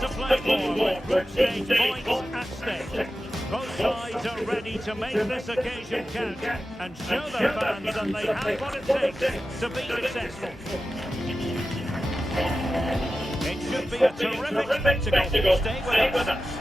to play for with group stage points at stake. Both sides are ready to make this occasion count and show their fans that they have what it takes to be successful. It should be a terrific spectacle. Stay with us.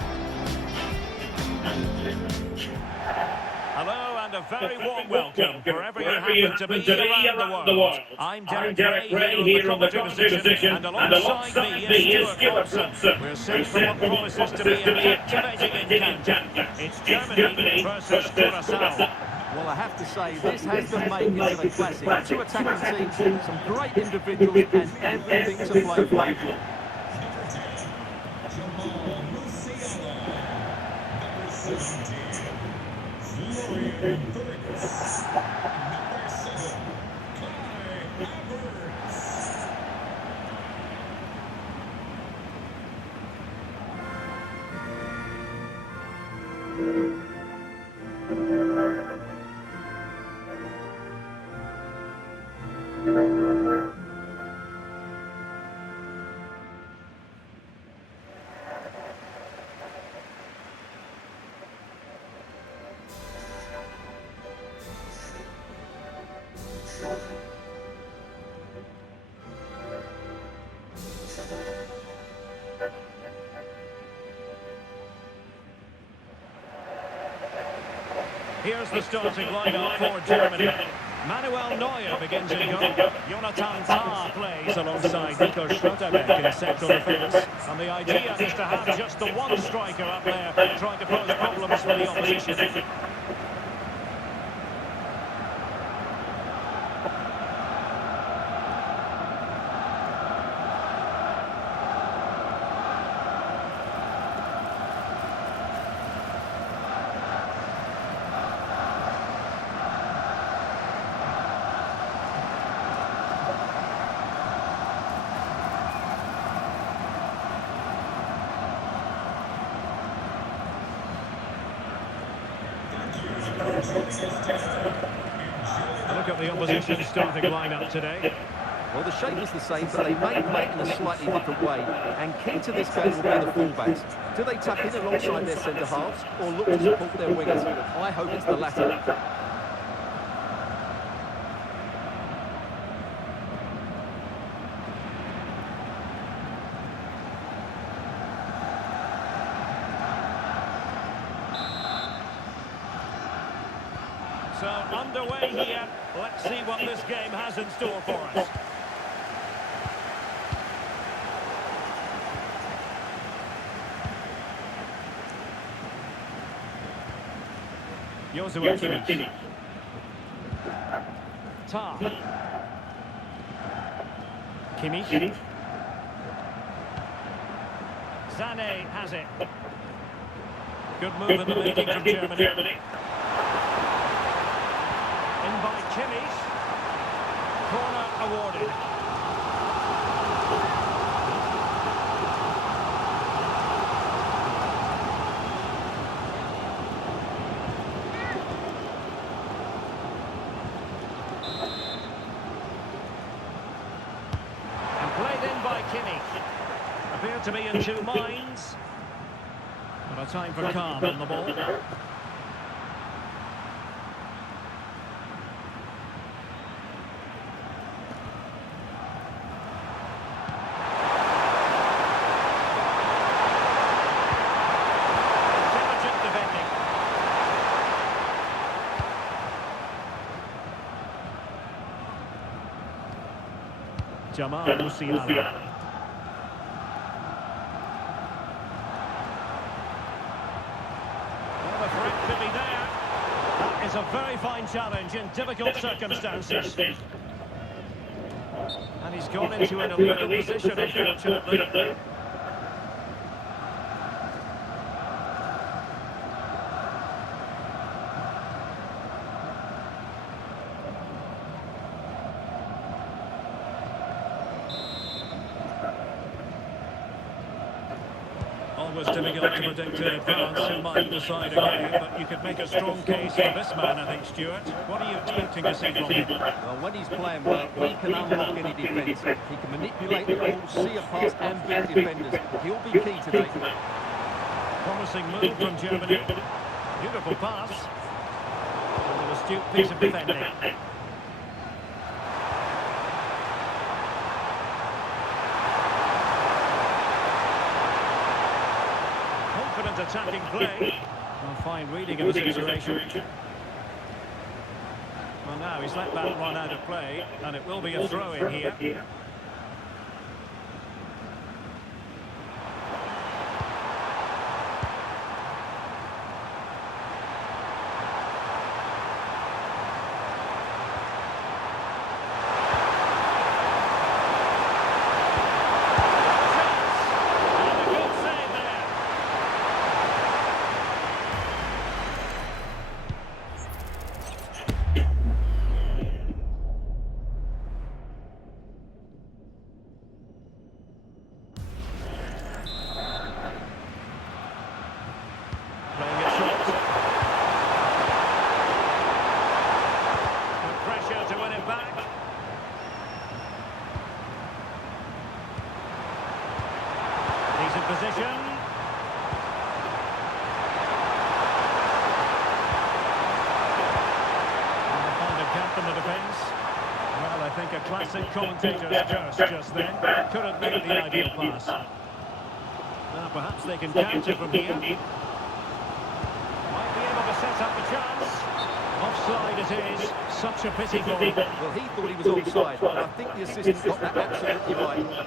Hello and a very warm welcome wherever you happen to be around the world. I'm Derek Gray here on the commentary position, and alongside me is Stuart Robson. We're set for what promises to be a captivating encounter. It's Germany versus Curacao. Well, I have to say, this has the makings of a classic. Two attacking teams, some great individuals, and everything to play for. Here's the starting lineup for Germany. Manuel Neuer begins in goal. Jonathan Tah plays alongside Nico Schlotterbeck in central defence. And the idea is to have just the one striker up there trying to pose problems for the opposition. Look at the opposition starting lineup today. Well, the shape is the same, but they may play it in a slightly different way. And key to this game will be the fullbacks. Do they tuck in alongside their centre-halves or look to support their wingers? I hope it's the latter. So underway here. Let's see what this game has in store for us. Joshua Kimmich. Tah. Kimmich. Sané has it. Good move in the making from Germany. In by Kimmich. Corner awarded. And played in by Kimmich. Appeared to be in two minds. But a time for calm on the ball. Jamal Musiala. Well, the threat could be there. That is a very fine challenge in difficult circumstances. And he's gone into an illegal position, unfortunately. always difficult to predict in advance who might decide a game, but you could make a strong case for this man, I think, Stuart. What are you expecting to see from him? Well, when he's playing well, he can unlock any defence. He can manipulate the ball, see a pass and beat defenders. He'll be key today. Promising move from Germany. Beautiful pass. And an astute piece of defending. Confident attacking play. A fine reading of the situation. Well, now he's let that run out of play, and it will be a throw-in here. Position. And the kind of gap in the defence. Well, I think a classic commentator's curse just then. Couldn't make the ideal pass. Now perhaps they can counter from here. Might be able to set up the chance. Offside it is. Such a pity for him. Well, he thought he was offside, but I think the assistant got that absolutely right.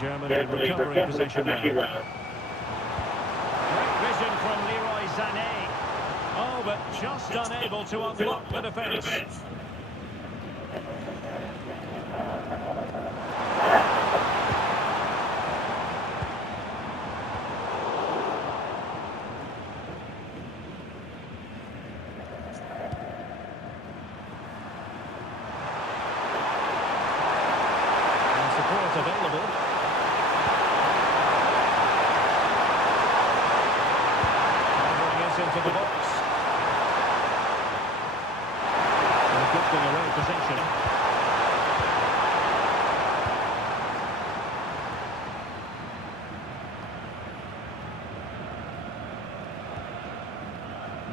Germany recovering possession now. Great vision from Leroy Sané. Oh, but just unable to unlock the defence. And support available. Into the box. And drifting away possession.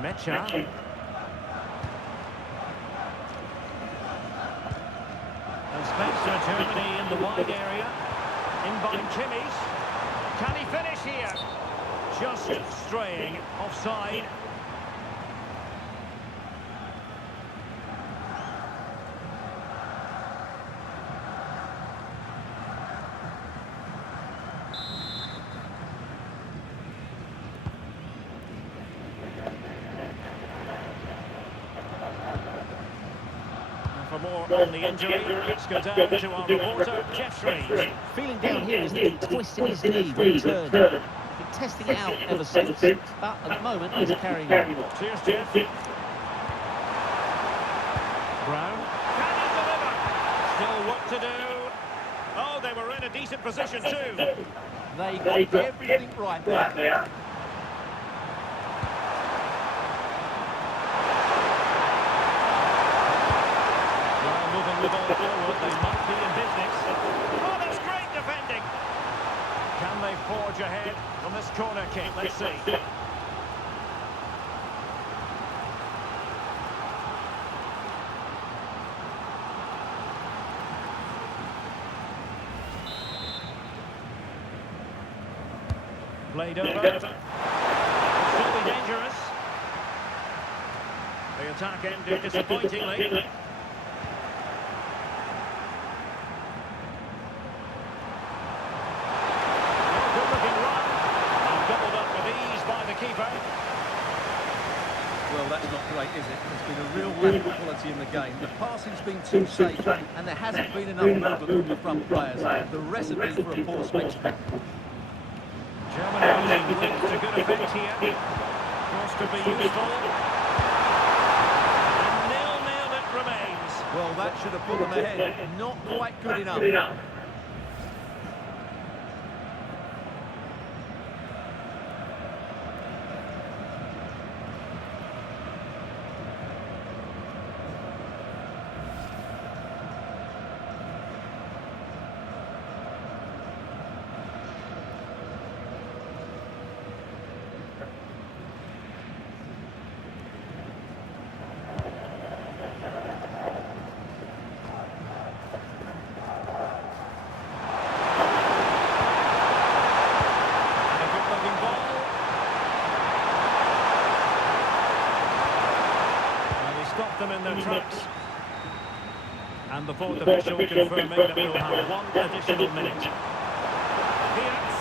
Mecha. And Spencer, Germany in the wide area. In by Kimmich. Can he finish here? Just straying offside. And for more on the injury, let's go down to our reporter, Jeff Shreves. Feeling down here, isn't he? Twisting his knee when he turned. Testing it out ever since, but at the moment he's carrying on. Cheers, Jeff. Brown. Can he deliver? Still work to do. Oh, they were in a decent position too. They got everything right there. Well, moving the ball forward, they might be in business. Oh, that's great defending. Can they forge ahead on this corner kick? Let's see. Played over. Could still be dangerous. The attack ended disappointingly. Well, that's not great, is it? There's been a real lack of quality in the game. The passing's been too safe, and there hasn't been enough movement from the front players. The recipe for a poor spectacle. Germany using width to good effect here. Cross could be useful. And 0-0 it remains. Well, that should have put them ahead. Not quite good enough. Them in their tracks. And the fourth official confirming that we'll have one additional minute. Diaz.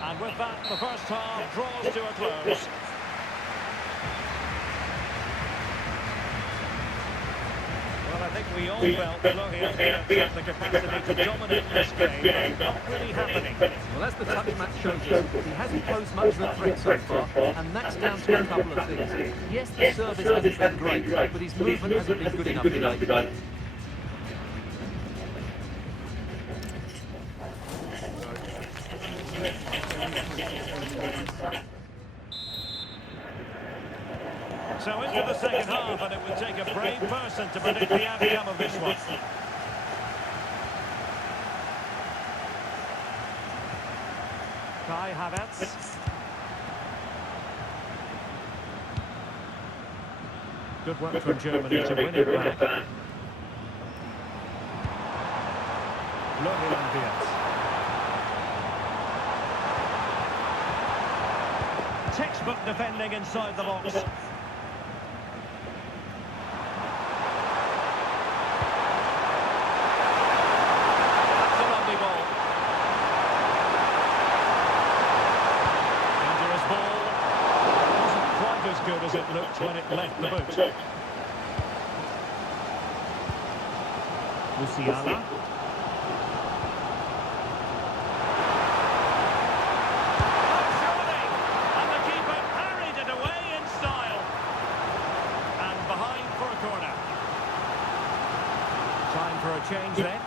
And with that, the first half draws to a close. Well, I think we all felt Flo here had the capacity to dominate this game, but not really happening. Well, as the touch match shows us, he hasn't posed much of a threat so far, and that's down to a couple of things. Yes, the service hasn't been great, but his movement hasn't been good enough today. So into the second half, and it would take a brave person to predict the outcome of this one. Kai Havertz. Good work from Germany to win it back. Florian Wirtz. Textbook defending inside the box. Good as it looked when it left the boot. Musiala. Surely! And the keeper parried it away in style. And behind for a corner. Time for a change then.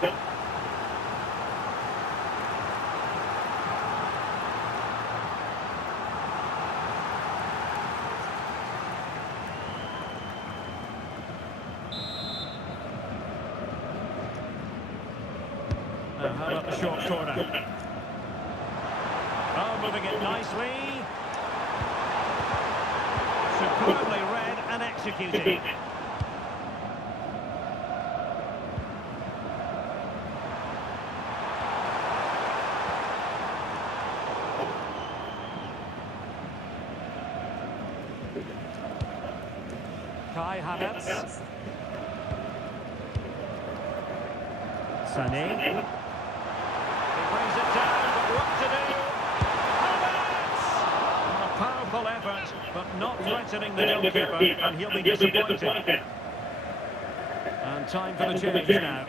How about the short corner? Oh, moving it nicely. Superbly read and executed. Kai Havertz. Sané. Brings it down, but what to do? Havertz! A powerful effort, but not threatening the goalkeeper, and he'll be disappointed. And time for the change now.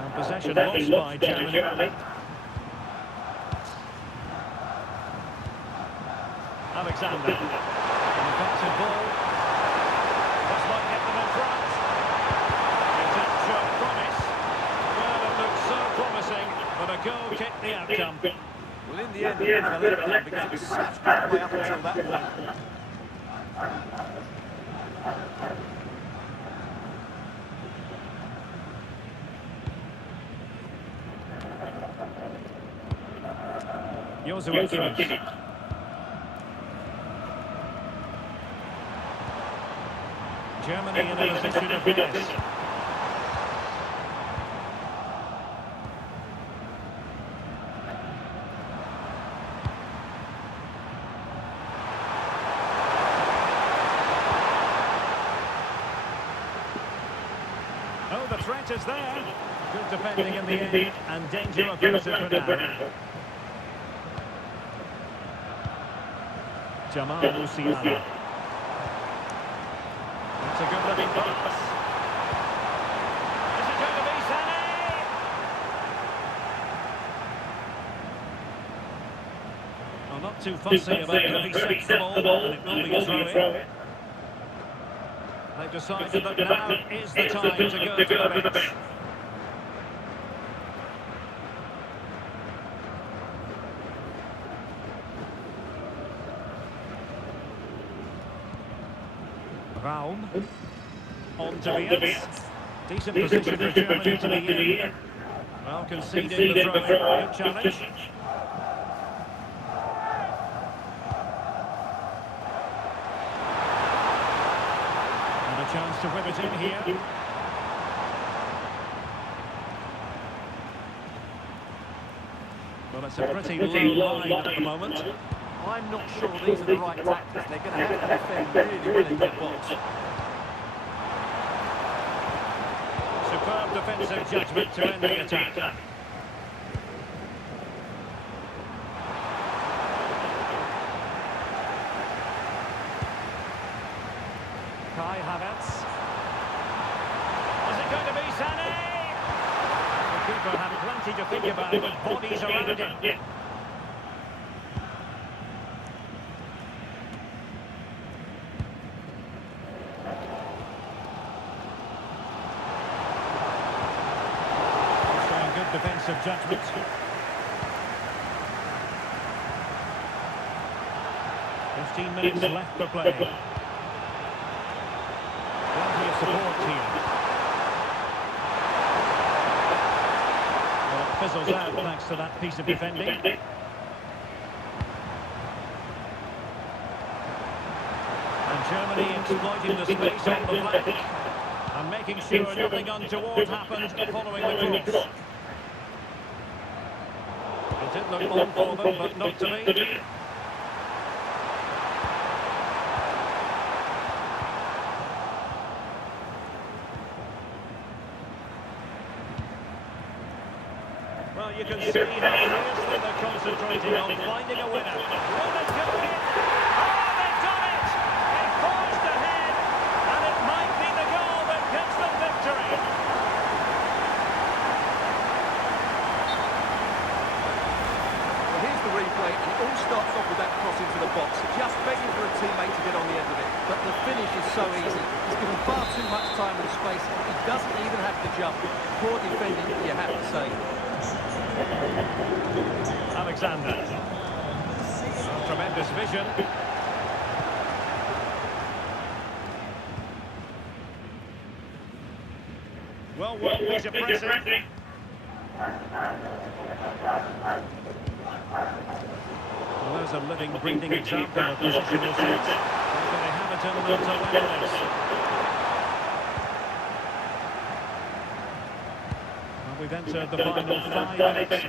And possession lost by Germany. Alexander, an effective ball. This might get them in front. Attempt showed promise. Well, it looked so promising, but a goal kicked the outcome. Well, in the end, it was a bit of a letdown because it was such good play up until that point. Joshua Kimmich. Germany in a position of menace. threat is there. Good defending in the end, and danger averted for now. Jamal Musiala. It's a good looking pass. Is it going to be Sané? Well, not too fussy about where he sets the ball, and it will be a throw-in. They've decided that now is the time to go to the bench. Raum. On to Vietz. Decent position for Germany to be in. Well, conceded the throw-in. Good challenge. And a chance to whip it in here. Well, it's a pretty low line at the moment. I'm not sure these are the right tactics. They're going to have to defend really well in that box. Superb defensive judgment to end the attack. Kai Havertz. Is it going to be Sané? The keeper had plenty to think about with bodies around him. Defensive judgment. 15 minutes left to play. Plenty of support here. Well, it fizzles out thanks to that piece of defending. And Germany exploiting the space on the flank. And making sure nothing untoward happened following the cross. It did look on for them, but not to be. Well, you can see how seriously they're concentrating on finding a winner. Will they go in? Oh, they've done it! They forged ahead, and it might be the goal that gets them victory. Replay, and it all starts off with that cross into the box, just begging for a teammate to get on the end of it. But the finish is so easy. He's given far too much time and space. He doesn't even have to jump. Poor defending, you have to say. Alexander. Oh, tremendous vision. Well, what piece of pressing. Well, there's a living, breathing example of positional sense. They have it in them to win this. Well, we've entered the final 5 minutes.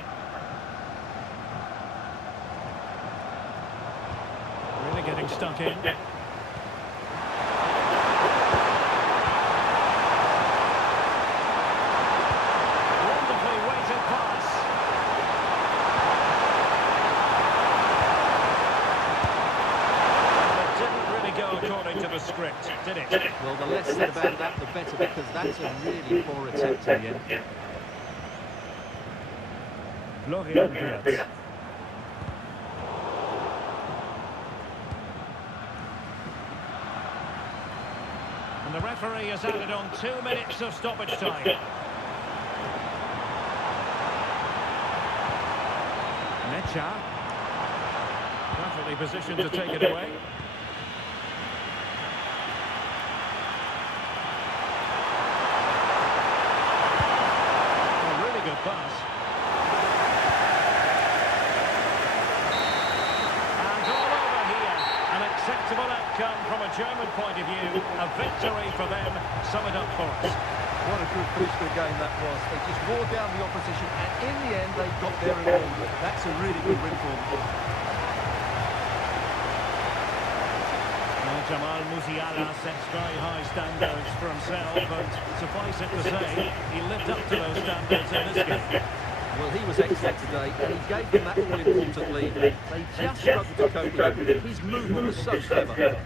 Really getting stuck in. Wonderfully weighted pass. According to the script, did it? Well, the less said about that, the better, because that's a really poor attempt in the end. Florian Wirtz. And the referee has added on 2 minutes of stoppage time. Mecha. Perfectly positioned to take it away. Pass. And all over here, an acceptable outcome from a German point of view. A victory for them. Sum it up for us. What a good finish to the game that was. They just wore down the opposition, and in the end, they got their reward. That's a really good win for them. Jamal Musiala sets very high standards for himself, and suffice it to say, he lived up to those standards in this game. Well, he was excellent today, and he gave them that all-important lead. They just struggled to cope with him. His movement was so clever.